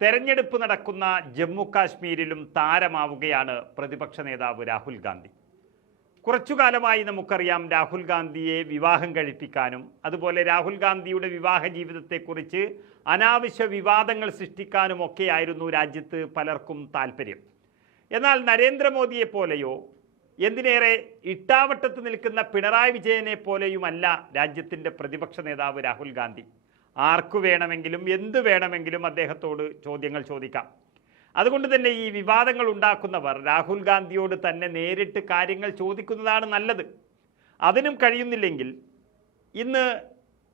തെരഞ്ഞെടുപ്പ് നടക്കുന്ന ജമ്മു കാശ്മീരിലും താരമാവുകയാണ് പ്രതിപക്ഷ നേതാവ് രാഹുൽ ഗാന്ധി. കുറച്ചു കാലമായി നമുക്കറിയാം രാഹുൽ ഗാന്ധിയെ വിവാഹം കഴിപ്പിക്കാനും അതുപോലെ രാഹുൽ ഗാന്ധിയുടെ വിവാഹ ജീവിതത്തെക്കുറിച്ച് അനാവശ്യ വിവാദങ്ങൾ സൃഷ്ടിക്കാനും ഒക്കെയായിരുന്നു രാജ്യത്ത് പലർക്കും താല്പര്യം എന്നാൽ നരേന്ദ്രമോദിയെ പോലെയോ എന്തിനേറെ ഇട്ടാവട്ടത്ത് നിൽക്കുന്ന പിണറായി വിജയനെ പോലെയുമല്ല രാജ്യത്തിന്റെ പ്രതിപക്ഷ നേതാവ് രാഹുൽ ഗാന്ധി. ആർക്കു വേണമെങ്കിലും എന്ത് വേണമെങ്കിലും അദ്ദേഹത്തോട് ചോദ്യങ്ങൾ ചോദിക്കാം. അതുകൊണ്ട് തന്നെ ഈ വിവാദങ്ങൾ ഉണ്ടാക്കുന്നവർ രാഹുൽ ഗാന്ധിയോട് തന്നെ നേരിട്ട് കാര്യങ്ങൾ ചോദിക്കുന്നതാണ് നല്ലത്. അതിനും കഴിയുന്നില്ലെങ്കിൽ ഇന്ന്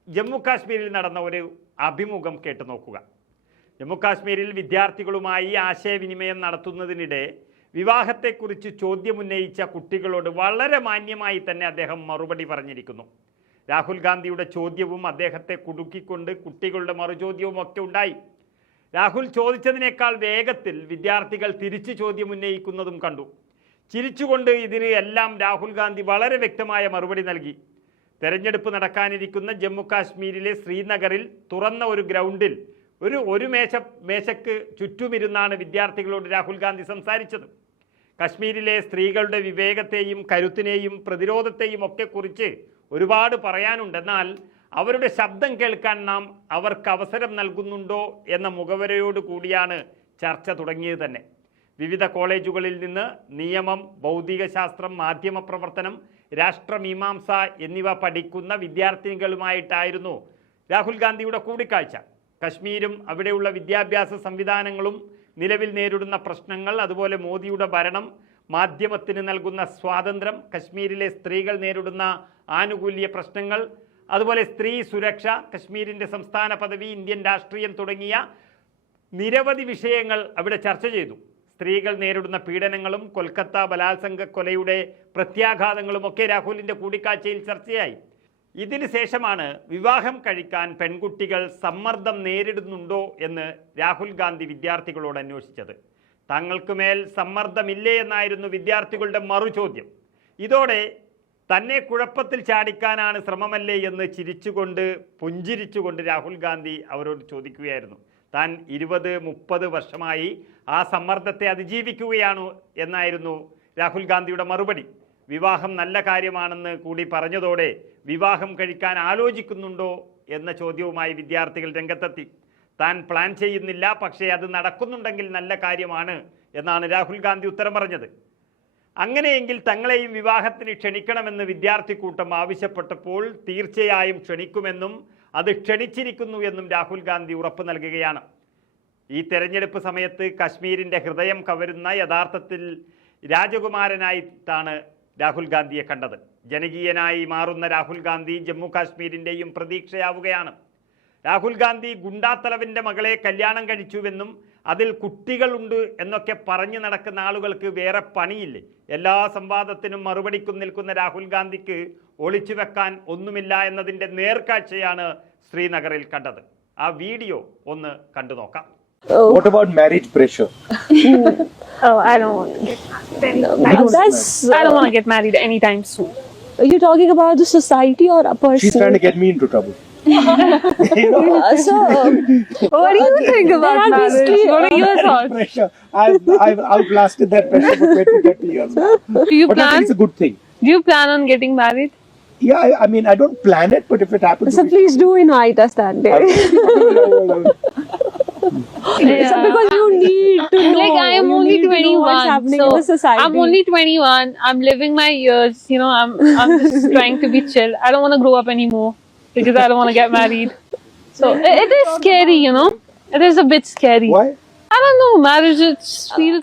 ജമ്മു കാശ്മീരിൽ നടന്ന ഒരു അഭിമുഖം കേട്ടു നോക്കുക. ജമ്മു കാശ്മീരിൽ വിദ്യാർത്ഥികളുമായി ആശയവിനിമയം നടത്തുന്നതിനിടെ വിവാഹത്തെക്കുറിച്ച് ചോദ്യമുന്നയിച്ച കുട്ടികളോട് വളരെ മാന്യമായി തന്നെ അദ്ദേഹം മറുപടി പറഞ്ഞിരിക്കുന്നു. രാഹുൽ ഗാന്ധിയുടെ ചോദ്യവും അദ്ദേഹത്തെ കുടുക്കിക്കൊണ്ട് കുട്ടികളുടെ മറുചോദ്യവും ഒക്കെ ഉണ്ടായി. രാഹുൽ ചോദിച്ചതിനേക്കാൾ വേഗത്തിൽ വിദ്യാർത്ഥികൾ തിരിച്ചു ചോദ്യം ഉന്നയിക്കുന്നതും കണ്ടു. ചിരിച്ചുകൊണ്ട് ഇതിന് എല്ലാം രാഹുൽ ഗാന്ധി വളരെ വ്യക്തമായ മറുപടി നൽകി. തെരഞ്ഞെടുപ്പ് നടക്കാനിരിക്കുന്ന ജമ്മു കാശ്മീരിലെ ശ്രീനഗറിൽ തുറന്ന ഒരു ഗ്രൗണ്ടിൽ ഒരു ഒരു മേശ മേശക്ക് ചുറ്റുമിരുന്നാണ് വിദ്യാർത്ഥികളോട് രാഹുൽ ഗാന്ധി സംസാരിച്ചത്. കശ്മീരിലെ സ്ത്രീകളുടെ വിവേകത്തെയും കരുത്തിനെയും പ്രതിരോധത്തെയും ഒക്കെ കുറിച്ച് ഒരുപാട് പറയാനുണ്ട് എന്നാൽ അവരുടെ ശബ്ദം കേൾക്കാൻ നാം അവർക്ക് അവസരം നൽകുന്നുണ്ടോ എന്ന മുഖവരയോട് കൂടിയാണ് ചർച്ച തുടങ്ങിയത് തന്നെ. വിവിധ കോളേജുകളിൽ നിന്ന് നിയമം ഭൗതികശാസ്ത്രം മാധ്യമപ്രവർത്തനം രാഷ്ട്രമീമാംസ എന്നിവ പഠിക്കുന്ന വിദ്യാർത്ഥിനികളുമായിട്ടായിരുന്നു രാഹുൽ ഗാന്ധിയുടെ കൂടിക്കാഴ്ച. കശ്മീരും അവിടെയുള്ള വിദ്യാഭ്യാസ സംവിധാനങ്ങളും നിലവിൽ നേരിടുന്ന പ്രശ്നങ്ങൾ അതുപോലെ മോദിയുടെ ഭരണം മാധ്യമത്തിന് നൽകുന്ന സ്വാതന്ത്ര്യം കശ്മീരിലെ സ്ത്രീകൾ നേരിടുന്ന ആനുകൂല്യ പ്രശ്നങ്ങൾ അതുപോലെ സ്ത്രീ സുരക്ഷ കശ്മീരിന്റെ സംസ്ഥാന പദവി ഇന്ത്യൻ രാഷ്ട്രീയം തുടങ്ങിയ നിരവധി വിഷയങ്ങൾ അവിടെ ചർച്ച ചെയ്തു. സ്ത്രീകൾ നേരിടുന്ന പീഡനങ്ങളും കൊൽക്കത്ത ബലാത്സംഗ കൊലയുടെ പ്രത്യാഘാതങ്ങളും ഒക്കെ രാഹുലിന്റെ കൂടിക്കാഴ്ചയിൽ ചർച്ചയായി. ഇതിന് ശേഷമാണ് വിവാഹം കഴിക്കാൻ പെൺകുട്ടികൾ സമ്മർദ്ദം നേരിടുന്നുണ്ടോ എന്ന് രാഹുൽ ഗാന്ധി വിദ്യാർത്ഥികളോട് അന്വേഷിച്ചത്. തങ്ങൾക്ക് മേൽ സമ്മർദ്ദമില്ലേ എന്നായിരുന്നു വിദ്യാർത്ഥികളുടെ മറുചോദ്യം. ഇതോടെ തന്നെ കുഴപ്പത്തിൽ ചാടിക്കാനാണ് ശ്രമമല്ലേ എന്ന് ചിരിച്ചുകൊണ്ട് പുഞ്ചിരിച്ചുകൊണ്ട് രാഹുൽ ഗാന്ധി അവരോട് ചോദിക്കുകയായിരുന്നു. താൻ ഇരുപത് മുപ്പത് വർഷമായി ആ സമ്മർദ്ദത്തെ അതിജീവിക്കുകയാണ് എന്നായിരുന്നു രാഹുൽ ഗാന്ധിയുടെ മറുപടി. വിവാഹം നല്ല കാര്യമാണെന്ന് കൂടി പറഞ്ഞതോടെ വിവാഹം കഴിക്കാൻ ആലോചിക്കുന്നുണ്ടോ എന്ന ചോദ്യവുമായി വിദ്യാർത്ഥികൾ രംഗത്തെത്തി. താൻ പ്ലാൻ ചെയ്യുന്നില്ല പക്ഷേ അത് നടക്കുന്നുണ്ടെങ്കിൽ നല്ല കാര്യമാണ് എന്നാണ് രാഹുൽ ഗാന്ധി ഉത്തരം പറഞ്ഞത് അങ്ങനെയെങ്കിൽ തങ്ങളെയും വിവാഹത്തിന് ക്ഷണിക്കണമെന്ന് വിദ്യാർത്ഥി കൂട്ടം ആവശ്യപ്പെട്ടപ്പോൾ തീർച്ചയായും ക്ഷണിക്കുമെന്നും അത് ക്ഷണിച്ചിരിക്കുന്നു എന്നും രാഹുൽ ഗാന്ധി ഉറപ്പ് നൽകുകയാണ്. ഈ തെരഞ്ഞെടുപ്പ് സമയത്ത് കശ്മീരിന്റെ ഹൃദയം കവരുന്ന യഥാർത്ഥത്തിൽ രാജകുമാരനായിട്ടാണ് രാഹുൽ ഗാന്ധിയെ കണ്ടത്. ജനകീയനായി മാറുന്ന രാഹുൽ ഗാന്ധി ജമ്മു കാശ്മീരിന്റെയും പ്രതീക്ഷയാവുകയാണ്. രാഹുൽ ഗാന്ധി ഗുണ്ടാത്തലവിന്റെ മകളെ കല്യാണം കഴിച്ചുവെന്നും അതിൽ കുട്ടികളുണ്ട് എന്നൊക്കെ പറഞ്ഞു നടക്കുന്ന ആളുകൾക്ക് വേറെ പണിയില്ലേ എല്ലാ സംവാദത്തിനും മറുപടിക്കും നിൽക്കുന്ന രാഹുൽ ഗാന്ധിക്ക് ഒളിച്ചു വെക്കാൻ ഒന്നുമില്ല എന്നതിന്റെ നേർക്കാഴ്ചയാണ് ശ്രീനഗറിൽ കണ്ടത് ആ വീഡിയോ ഒന്ന് കണ്ടു നോക്കാം What about marriage pressure? Oh, I don't want to get married. That's, uh, I don't want to get married anytime soon. Are you talking about the society or a person? She's trying to get me into trouble. Uh, so, What do you think about There marriage? What are your thoughts? pressure. I've, I've outlasted that pressure for 20, 30 years now. Do you But I plan? think it's a good thing. Do you plan on getting married? Yeah, I, I mean, I don't plan it, but if it happens so to be. please do invite us that day. So because you need to know. like I am you only need to know what's 21, happening so in the society. I'm only 21. I'm living my years. You know, I'm I'm just trying to be chill. I don't want to grow up anymore because I don't want to get married. So it, it is scary, you know. It is a bit scary. Why? I don't know. Marriage it feels